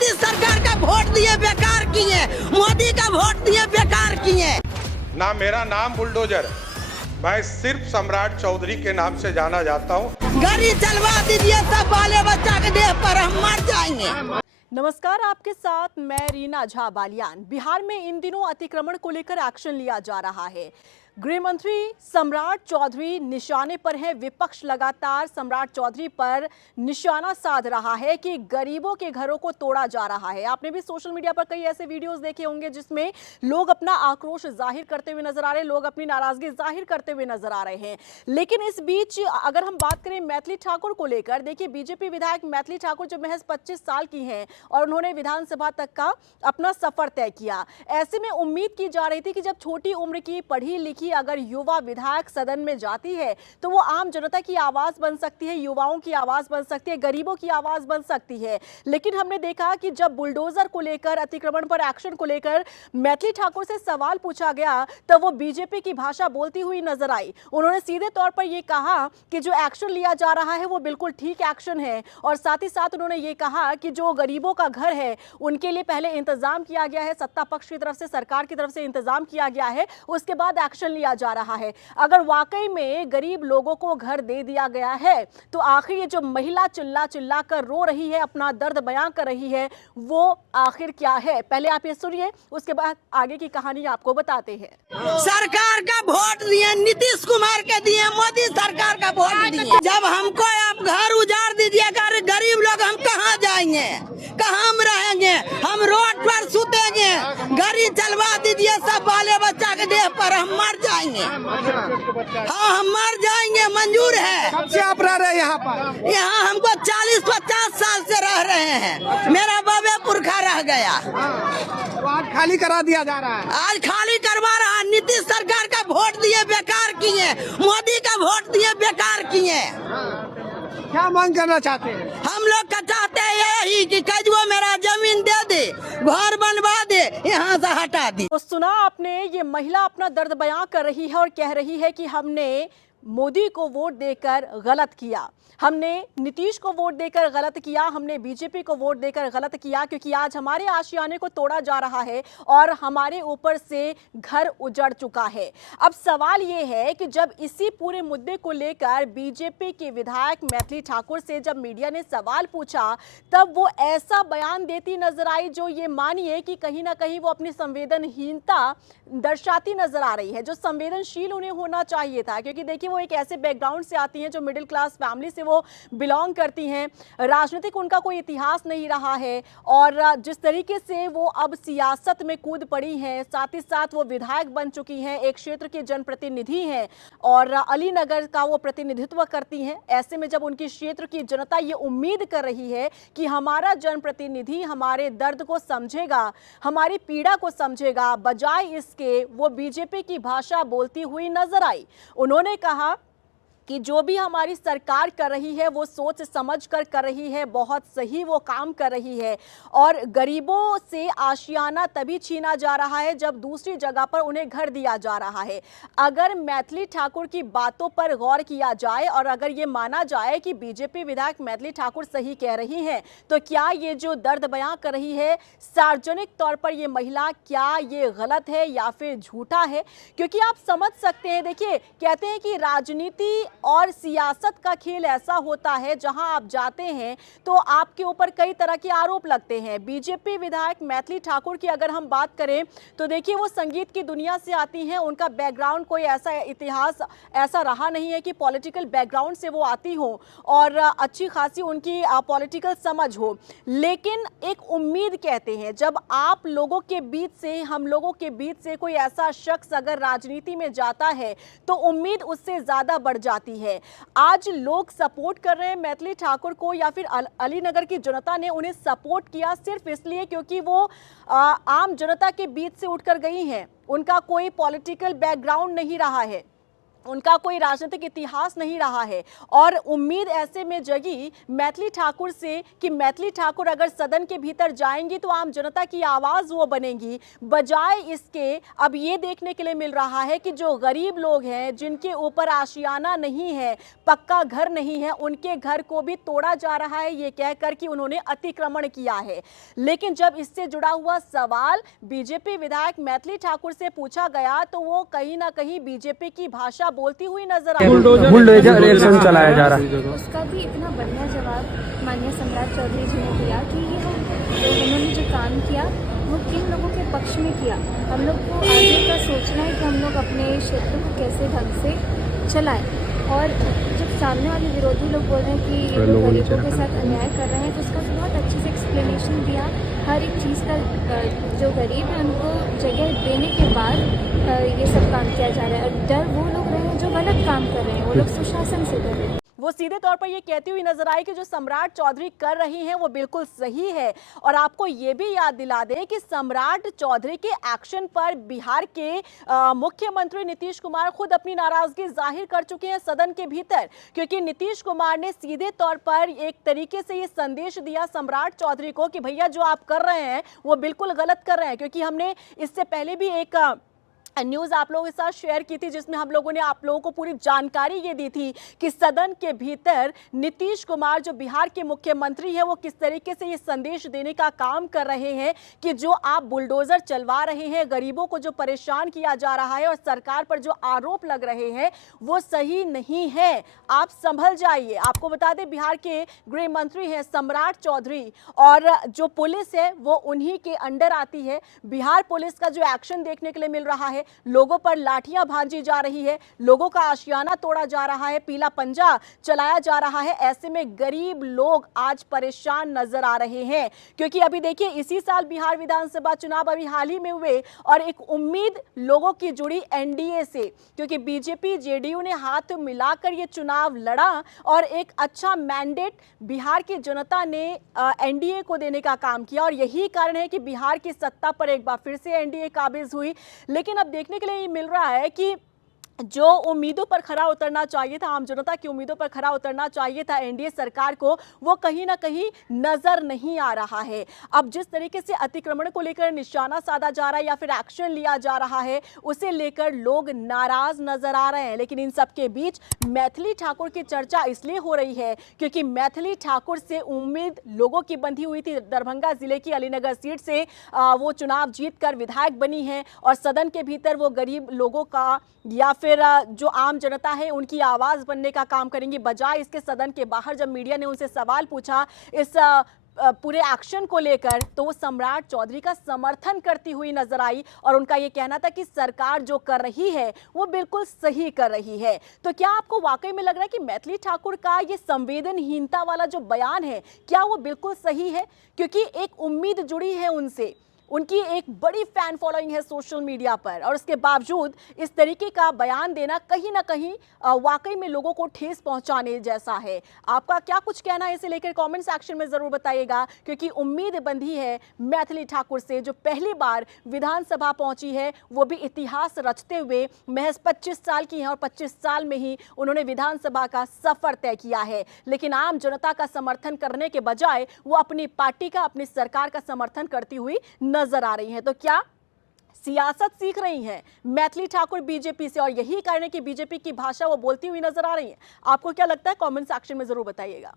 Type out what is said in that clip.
नीतीश सरकार का वोट दिए बेकार किए, मोदी का वोट दिए बेकार किए। ना मेरा नाम बुलडोजर, मैं सिर्फ सम्राट चौधरी के नाम से जाना जाता हूँ। गाड़ी चलवा दीजिए, सब बाले बच्चा के देह पर हम मर जाएंगे। नमस्कार, आपके साथ मैं रीना झा बालियान। बिहार में इन दिनों अतिक्रमण को लेकर एक्शन लिया जा रहा है। गृह मंत्री सम्राट चौधरी निशाने पर हैं। विपक्ष लगातार सम्राट चौधरी पर निशाना साध रहा है कि गरीबों के घरों को तोड़ा जा रहा है। आपने भी सोशल मीडिया पर कई ऐसे वीडियोस देखे होंगे जिसमें लोग अपना आक्रोश जाहिर करते हुए नजर आ रहे हैं, लोग अपनी नाराजगी जाहिर करते हुए नजर आ रहे हैं। लेकिन इस बीच अगर हम बात करें मैथिली ठाकुर को लेकर, देखिए बीजेपी विधायक मैथिली ठाकुर जो महज 25 साल की हैं और उन्होंने विधानसभा तक का अपना सफर तय किया। ऐसे में उम्मीद की जा रही थी कि जब छोटी उम्र की पढ़ी लिखी अगर युवा विधायक सदन में जाती है तो वो आम जनता की आवाज बन सकती है, युवाओं की आवाज बन सकती है, गरीबों की आवाज बन सकती है। लेकिन हमने देखा कि जब बुलडोजर को लेकर, अतिक्रमण पर एक्शन को लेकर मैथिली ठाकुर से सवाल पूछा गया तब वो बीजेपी की भाषा बोलती हुई नजर आई। उन्होंने सीधे तौर पर यह कहा कि जो एक्शन लिया जा रहा है वो बिल्कुल ठीक एक्शन है और साथ ही साथ उन्होंने ये कहा कि जो गरीबों का घर है उनके लिए पहले इंतजाम किया गया है, सत्ता पक्ष की तरफ से, सरकार की तरफ से इंतजाम किया गया है, उसके बाद एक्शन लिया जा रहा है। अगर वाकई में गरीब लोगों को घर दे दिया गया है तो आखिर ये जो महिला चिल्ला चिल्ला कर रो रही है, अपना दर्द बयां कर रही है, वो आखिर क्या है? पहले आप ये सुनिए, उसके बाद आगे की कहानी आपको बताते हैं। सरकार का वोट दिए, नीतीश कुमार के दिए, मोदी सरकार का वोट दिए। जब हमको आप घर उजाड़ दीजिएगा, गरीब लोग हम कहाँ जाएंगे, कहाँ हम रहेंगे? हम रोड पर सुतेंगे। गाड़ी चलवा दीजिए, सब बाले बच्चा के देह पर हम मर जाएंगे। हाँ, हम मर जाएंगे, मंजूर है। कब से आप रह रहे हैं यहाँ पर? यहाँ हमको 40-50 साल से रह रहे हैं। मेरा बाबे पुरखा रह गया, तो आज खाली करा दिया जा रहा है। आज खाली करवा रहा है। नीतीश सरकार का वोट दिए बेकार किए, मोदी का वोट दिए बेकार किए। क्या मांग करना चाहते हैं? हम लोग का चाहते हैं यही कि कजुआ मेरा जमीन दे दे, घर बनवा दे, यहाँ से हटा दी। तो सुना आपने, ये महिला अपना दर्द बयां कर रही है और कह रही है कि हमने मोदी को वोट देकर गलत किया, हमने नीतीश को वोट देकर गलत किया, हमने बीजेपी को वोट देकर गलत किया, क्योंकि आज हमारे आशियाने को तोड़ा जा रहा है और हमारे ऊपर से घर उजड़ चुका है। अब सवाल ये है कि जब इसी पूरे मुद्दे को लेकर बीजेपी के विधायक मैथिली ठाकुर से जब मीडिया ने सवाल पूछा तब वो ऐसा बयान देती नजर आई जो ये मानिए कि कहीं ना कहीं वो अपनी संवेदनहीनता दर्शाती नजर आ रही है, जो संवेदनशील उन्हें होना चाहिए था। क्योंकि देखिए वो एक ऐसे बैकग्राउंड से आती हैं जो मिडिल क्लास फैमिली से वो बिलोंग करती हैं, राजनीतिक उनका कोई इतिहास नहीं रहा है और जिस तरीके से वो अब सियासत में कूद पड़ी हैं, साथ ही साथ वो विधायक बन चुकी हैं, एक क्षेत्र के जनप्रतिनिधि हैं और अलीनगर का वो प्रतिनिधित्व करती हैं। ऐसे में जब उनकी क्षेत्र की जनता ये उम्मीद कर रही है कि हमारा जनप्रतिनिधि हमारे दर्द को समझेगा, हमारी पीड़ा को समझेगा, बजाय इसके वो बीजेपी की भाषा बोलती हुई नजर आई। उन्होंने कहा कि जो भी हमारी सरकार कर रही है वो सोच समझ कर रही है, बहुत सही वो काम कर रही है और गरीबों से आशियाना तभी छीना जा रहा है जब दूसरी जगह पर उन्हें घर दिया जा रहा है। अगर मैथिली ठाकुर की बातों पर गौर किया जाए और अगर ये माना जाए कि बीजेपी विधायक मैथिली ठाकुर सही कह रही हैं तो क्या ये जो दर्द बयां कर रही है सार्वजनिक तौर पर ये महिला, क्या ये गलत है या फिर झूठा है? क्योंकि आप समझ सकते हैं, देखिए कहते हैं कि राजनीति और सियासत का खेल ऐसा होता है जहां आप जाते हैं तो आपके ऊपर कई तरह के आरोप लगते हैं। बीजेपी विधायक मैथिली ठाकुर की अगर हम बात करें तो देखिए वो संगीत की दुनिया से आती हैं, उनका बैकग्राउंड कोई ऐसा इतिहास ऐसा रहा नहीं है कि पॉलिटिकल बैकग्राउंड से वो आती हो और अच्छी खासी उनकी पॉलिटिकल समझ हो। लेकिन एक उम्मीद कहते हैं, जब आप लोगों के बीच से, हम लोगों के बीच से कोई ऐसा शख्स अगर राजनीति में जाता है तो उम्मीद उससे ज्यादा बढ़ जाती है। आज लोग सपोर्ट कर रहे हैं मैथिली ठाकुर को या फिर अलीनगर की जनता ने उन्हें सपोर्ट किया सिर्फ इसलिए क्योंकि वो आम जनता के बीच से उठकर गई हैं, उनका कोई पॉलिटिकल बैकग्राउंड नहीं रहा है। उनका कोई राजनीतिक इतिहास नहीं रहा है और उम्मीद ऐसे में जगी मैथिली ठाकुर से कि मैथिली ठाकुर अगर सदन के भीतर जाएंगी तो आम जनता की आवाज वो बनेंगी। बजाय इसके अब ये देखने के लिए मिल रहा है कि जो गरीब लोग हैं, जिनके ऊपर आशियाना नहीं है, पक्का घर नहीं है, उनके घर को भी तोड़ा जा रहा है ये कहकर कि उन्होंने अतिक्रमण किया है। लेकिन जब इससे जुड़ा हुआ सवाल बीजेपी विधायक मैथिली ठाकुर से पूछा गया तो वो कहीं ना कहीं बीजेपी की भाषा बोलती हुई नजर आई। बुलडोजर रिएक्शन चलाया जा रहा है। उसका भी इतना बढ़िया जवाब माननीय सम्राट चौधरी जी ने दिया कि ये उन्होंने जो काम किया वो किन लोगों के पक्ष में किया। हम लोग को आगे का सोचना है कि हम लोग अपने क्षेत्र को कैसे ढंग से चलाएं। और जब सामने वाले विरोधी लोग बोल रहे हैं कि ये लोग गरीबों के साथ अन्याय कर रहे हैं तो उसका तो बहुत अच्छे से एक्सप्लेनेशन दिया। हर एक चीज़ का जो गरीब है उनको जगह देने के बाद ये सब काम किया जा रहा है। और डर वो लोग रहे हैं जो गलत काम कर रहे हैं, वो लोग सुशासन से डर रहे हैं। वो सीधे तौर पर ये कहती हुई नजर आई कि जो सम्राट चौधरी कर रही हैं वो बिल्कुल सही है। और आपको ये भी याद दिला दें कि सम्राट चौधरी के एक्शन पर बिहार के मुख्यमंत्री नीतीश कुमार खुद अपनी नाराजगी जाहिर कर चुके हैं सदन के भीतर, क्योंकि नीतीश कुमार ने सीधे तौर पर एक तरीके से ये संदेश दिया सम्राट चौधरी को कि भैया जो आप कर रहे हैं वो बिल्कुल गलत कर रहे हैं। क्योंकि हमने इससे पहले भी एक न्यूज़ आप लोगों के साथ शेयर की थी जिसमें हम लोगों ने आप लोगों को पूरी जानकारी ये दी थी कि सदन के भीतर नीतीश कुमार जो बिहार के मुख्यमंत्री हैं वो किस तरीके से ये संदेश देने का काम कर रहे हैं कि जो आप बुलडोजर चलवा रहे हैं, गरीबों को जो परेशान किया जा रहा है और सरकार पर जो आरोप लग रहे हैं वो सही नहीं है, आप संभल जाइए। आपको बता दें बिहार के गृह मंत्री हैं सम्राट चौधरी और जो पुलिस है वो उन्हीं के अंडर आती है। बिहार पुलिस का जो एक्शन देखने के लिए मिल रहा है, लोगों पर लाठियां भांजी जा रही है, लोगों का आशियाना तोड़ा जा रहा है, पीला पंजा चलाया जा रहा है। ऐसे में गरीब लोग आज परेशान नजर आ रहे हैं। क्योंकि अभी देखिए इसी साल बिहार विधानसभा चुनाव अभी हाल ही में हुए और एक उम्मीद लोगों की जुड़ी एनडीए से, क्योंकि बीजेपी जेडीयू ने हाथ मिलाकर ये चुनाव लड़ा और एक अच्छा मैंडेट बिहार की जनता ने एनडीए को देने का काम किया और यही कारण है कि बिहार की सत्ता पर एक बार फिर से एनडीए काबिज हुई। लेकिन अब देखने के लिए मिल रहा है कि जो उम्मीदों पर खरा उतरना चाहिए था, आम जनता की उम्मीदों पर खरा उतरना चाहिए था एनडीए सरकार को, वो कहीं ना कहीं नजर नहीं आ रहा है। अब जिस तरीके से अतिक्रमण को लेकर निशाना साधा जा रहा है या फिर एक्शन लिया जा रहा है उसे लेकर लोग नाराज नजर आ रहे हैं। लेकिन इन सबके बीच मैथिली ठाकुर की चर्चा इसलिए हो रही है क्योंकि मैथिली ठाकुर से उम्मीद लोगों की बंधी हुई थी। दरभंगा जिले की अलीनगर सीट से वो चुनाव जीतकर विधायक बनी है और सदन के भीतर वो गरीब लोगों का या फिर जो आम जनता है उनकी आवाज बनने का काम करेंगी। बजाय इसके सदन के बाहर जब मीडिया ने उनसे सवाल पूछा इस पूरे एक्शन को लेकर तो वो सम्राट चौधरी का समर्थन करती हुई नजर आई और उनका ये कहना था कि सरकार जो कर रही है वो बिल्कुल सही कर रही है। तो क्या आपको वाकई में लग रहा है कि मैथिली ठाकुर का ये संवेदनहीनता वाला जो बयान है क्या वो बिल्कुल सही है? क्योंकि एक उम्मीद जुड़ी है उनसे, उनकी एक बड़ी फैन फॉलोइंग है सोशल मीडिया पर और उसके बावजूद इस तरीके का बयान देना कहीं ना कहीं वाकई में लोगों को ठेस पहुंचाने जैसा है। आपका क्या कुछ कहना है इसे लेकर कमेंट सेक्शन में जरूर बताइएगा, क्योंकि उम्मीद बंधी है मैथिली ठाकुर से जो पहली बार विधानसभा पहुंची है, वो भी इतिहास रचते हुए। महज 25 साल की हैं और 25 साल में ही उन्होंने विधानसभा का सफर तय किया है। लेकिन आम जनता का समर्थन करने के बजाय वो अपनी पार्टी का, अपनी सरकार का समर्थन करती हुई नजर आ रही हैं। तो क्या सियासत सीख रही हैं मैथिली ठाकुर बीजेपी से और यही कारण है कि बीजेपी की भाषा वो बोलती हुई नजर आ रही है? आपको क्या लगता है? कमेंट सेक्शन में जरूर बताइएगा।